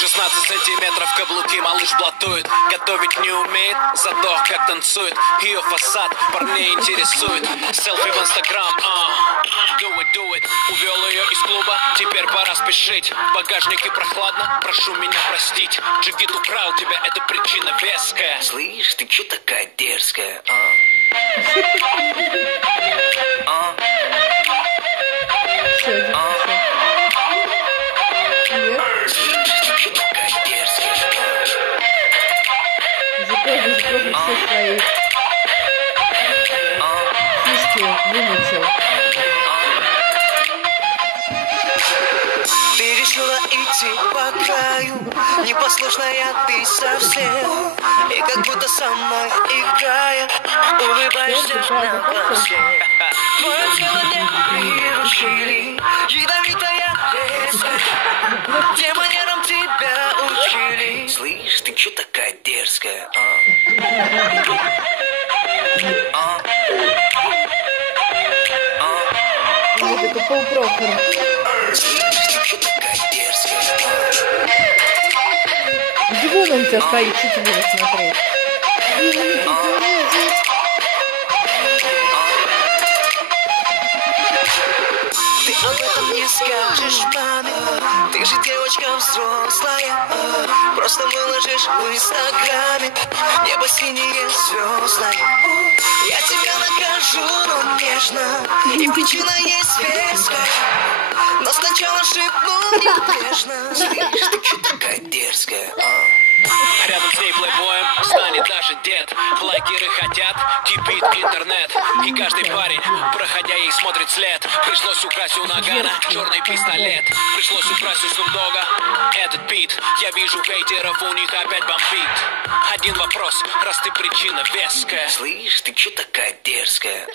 16 сантиметров каблуки малыш блатует. Готовить не умеет, зато как танцует. Ее фасад парней интересует. Селфи в инстаграм, do it. Увел ее из клуба, теперь пора спешить. В багажнике прохладно, прошу меня простить. Джигит украл тебя, это причина веская. Слышь, ты че такая дерзкая, Вымучил. Ты решила идти по краю, непослушная ты совсем. И как будто со мной играя, улыбаешься на глазе. Твое тело не приручили, ядовитая леска. Тем манерам тебя учили. Слышь, ты че такая дерзкая, Это Пол Прохор. Где вон он у тебя стоит, что тебе его смотреть? Ты об этом не скажешь маме. Ты же девочка взрослая. Просто выложишь в инстаграме небо синее звездное. Я тебя накажу, но нежно. И причина есть веская. Но сначала шепну небрежно. Слышь, ты че такая дерзкая, Рядом с ней плейбоем станет даже дед. Лайкеры хотят, кипит интернет. И каждый парень, проходя ей, смотрит след. Пришлось украсть у Нагана черный пистолет. Пришлось украсть у Снупдога этот бит. Я вижу хейтеров, у них опять бомбит. Один вопрос, раз ты причина веская. Слышь, ты че такая дерзкая,